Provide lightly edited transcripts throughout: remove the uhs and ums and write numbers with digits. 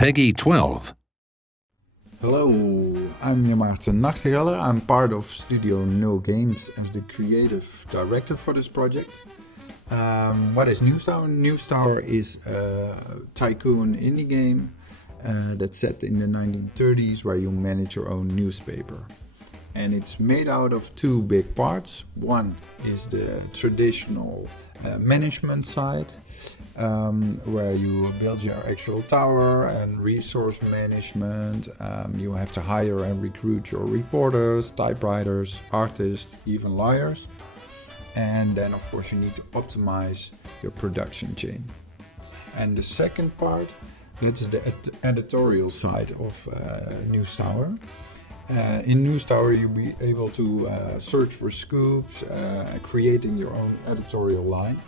Peggy 12. Hello, I'm Jan Maarten Nachtigaller. I'm part of Studio No Games as the creative director for this project. What is Newstower? Newstower is a tycoon indie game that's set in the 1930s where you manage your own newspaper. And it's made out of two big parts. One is the traditional management side, where you build your actual tower and resource management. You have to hire and recruit your reporters, typewriters, artists, even lawyers. And then of course you need to optimize your production chain. And the second part, that is the editorial side of Newstower. In Newstower you'll be able to search for scoops, creating your own editorial line.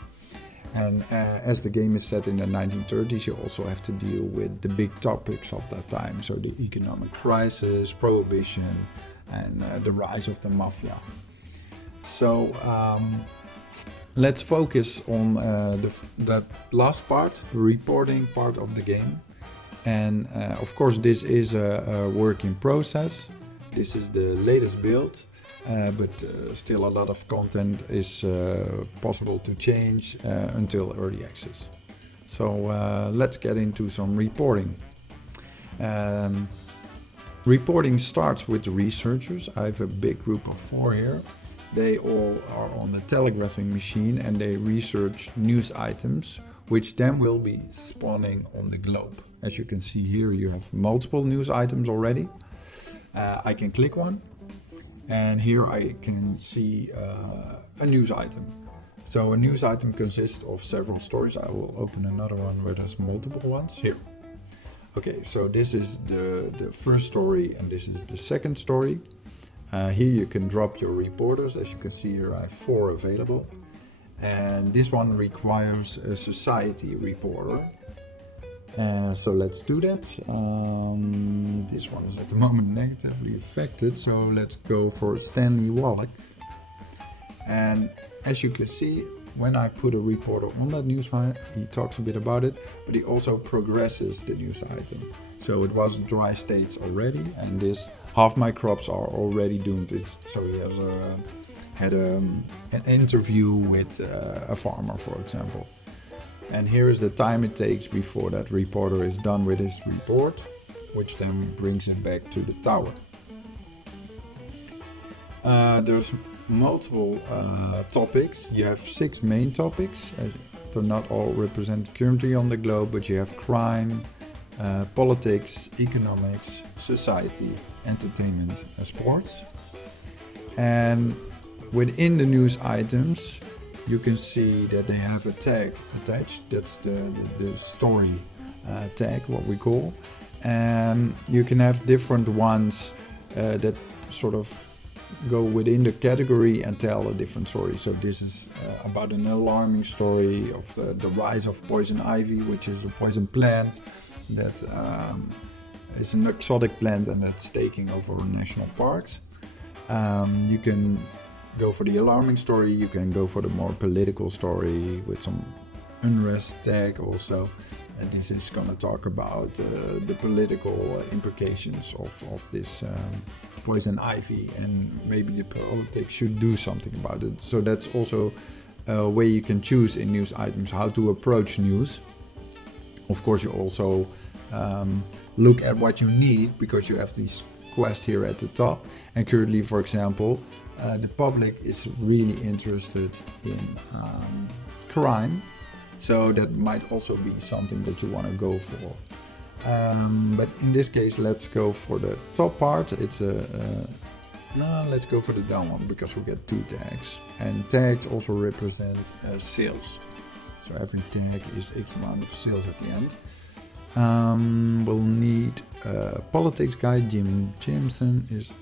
And as the game is set in the 1930s, you also have to deal with the big topics of that time. So the economic crisis, prohibition, and the rise of the mafia. So let's focus on that last part, the reporting part of the game. And of course this is a work in process. This is the latest build, but still a lot of content is possible to change until early access. So let's get into some reporting. Reporting starts with the researchers. I have a big group of 4 here. They all are on the telegraphing machine and they research news items, which then will be spawning on the globe. As you can see here, you have multiple news items already. I can click one, and here I can see a news item. So a news item consists of several stories. I will open another one where there's multiple ones. Here. Okay, so this is the first story and this is the second story. Here you can drop your reporters. As you can see here, I have 4 available. And this one requires a society reporter. So let's do that. This one is at the moment negatively affected, so let's go for Stanley Wallach. And as you can see, when I put a reporter on that news file, he talks a bit about it, but he also progresses the news item. So it was dry states already, and this half my crops are already doomed. So he has had an interview with a farmer, for example. And here is the time it takes before that reporter is done with his report, which then brings him back to the tower. There's multiple topics. You have 6 main topics. They're not all represented currently on the globe, but you have crime, politics, economics, society, entertainment, and sports. And within the news items, you can see that they have a tag attached. That's the story tag, what we call. And you can have different ones that sort of go within the category and tell a different story. So this is about an alarming story of the rise of poison ivy, which is a poison plant that is an exotic plant and that's taking over national parks. You can go for the alarming story, you can go for the more political story with some unrest tag also. And this is going to talk about the political implications of this poison ivy, and maybe the politics should do something about it. So that's also a way you can choose in news items how to approach news. Of course, you also look at what you need, because you have these quests here at the top. And currently, for example, the public is really interested in crime, so that might also be something that you want to go for. But in this case, let's go for the top part. It's let's go for the down one, because we get 2 tags, and tags also represent sales. So every tag is X amount of sales at the end. We'll need a politics guy. Jim Jameson is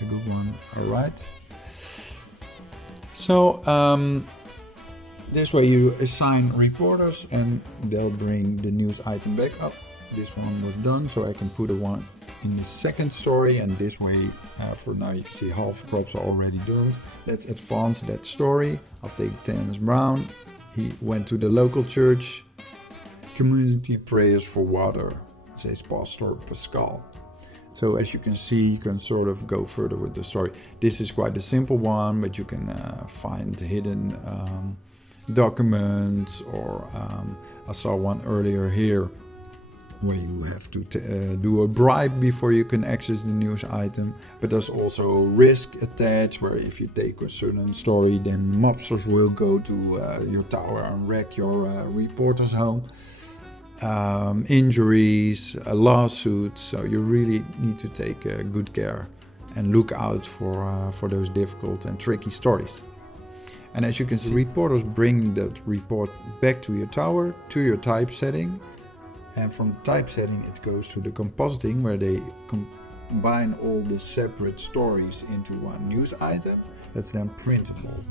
a good one. All right. So this way you assign reporters and they'll bring the news item back up. This one was done, so I can put a one in the second story, and this way for now you can see half crops are already doomed. Let's advance that story. I'll take Terence Brown. He went to the local church. Community prayers for water. says Pastor Pascal. So as you can see, you can sort of go further with the story. This is quite a simple one, but you can find hidden documents, or I saw one earlier here where you have to do a bribe before you can access the news item. But there's also risk attached, where if you take a certain story, then mobsters will go to your tower and wreck your reporter's home. Injuries, lawsuits, so you really need to take good care and look out for those difficult and tricky stories. And as you can see, reporters bring that report back to your tower, to your typesetting, and from typesetting it goes to the compositing, where they combine all the separate stories into one news item that's then printable.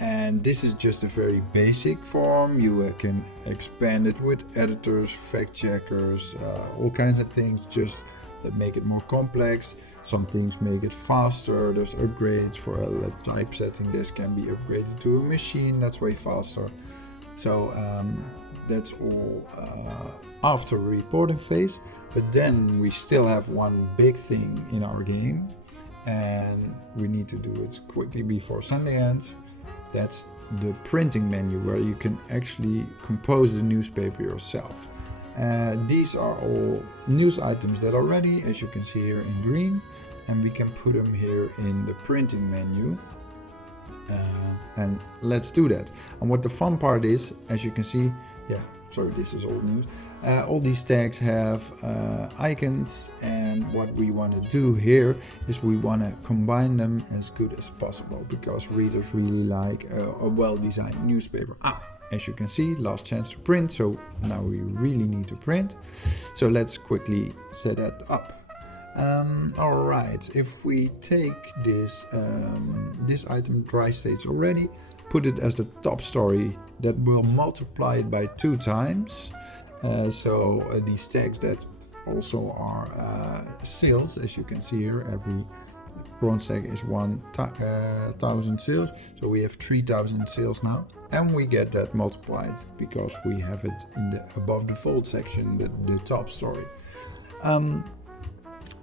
And this is just a very basic form. You can expand it with editors, fact checkers, all kinds of things just that make it more complex. Some things make it faster. There's upgrades for typesetting. This can be upgraded to a machine that's way faster. So that's all after the reporting phase. But then we still have one big thing in our game, and we need to do it quickly before Sunday ends. That's the printing menu, where you can actually compose the newspaper yourself. These are all news items that are ready, as you can see here in green, and we can put them here in the printing menu. And let's do that. And what the fun part is, as you can see, this is old news. All these tags have icons, and what we want to do here is we want to combine them as good as possible, because readers really like a well-designed newspaper. As you can see, last chance to print, so now we really need to print. So let's quickly set that up. Alright, if we take this item, dry states already, put it as the top story, that will multiply it by 2 times. These tags that also are sales, as you can see here, every bronze tag is 1,000 sales, so we have 3,000 sales now, and we get that multiplied because we have it in the above the fold section, the top story.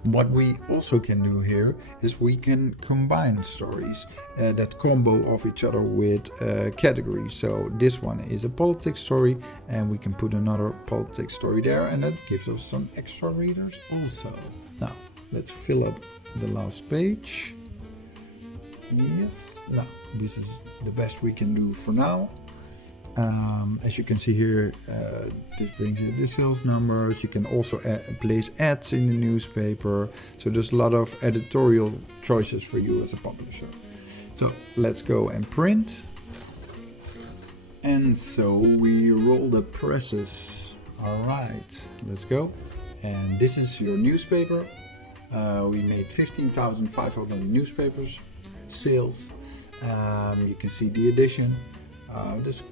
What we also can do here is we can combine stories that combo off each other with categories. So this one is a politics story, and we can put another politics story there, and that gives us some extra readers also. Now let's fill up the last page. Yes, now this is the best we can do for now. As you can see here, this brings you the sales numbers. You can also place ads in the newspaper. So there's a lot of editorial choices for you as a publisher. So let's go and print. And so we roll the presses. All right, let's go. And this is your newspaper. We made 15,500 newspapers sales. You can see the edition. This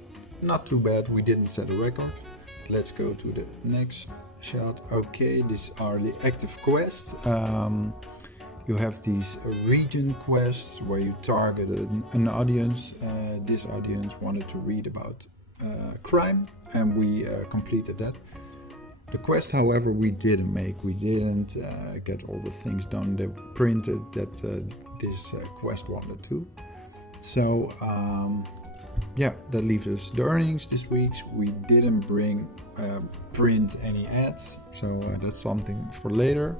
not too bad, we didn't set a record. Let's go to the next shot. Okay, these are the active quests. You have these region quests where you target an audience. This audience wanted to read about crime, and we completed that. The quest, however, we didn't make. We didn't get all the things done that printed that this quest wanted to. So that leaves us the earnings this week. We didn't print any ads, so that's something for later.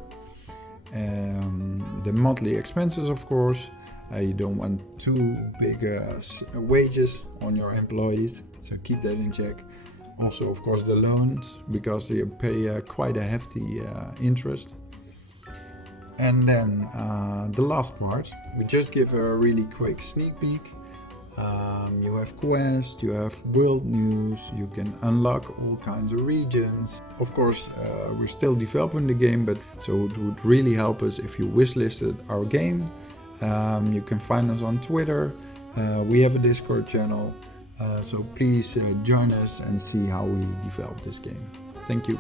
The monthly expenses, of course. You don't want too big wages on your employees, so keep that in check. Also, of course, the loans, because you pay quite a hefty interest. And then the last part, we just give a really quick sneak peek. You have quests, you have world news, you can unlock all kinds of regions. Of course, we're still developing the game, but so it would really help us if you wishlisted our game. You can find us on Twitter. We have a Discord channel, so please join us and see how we develop this game. Thank you.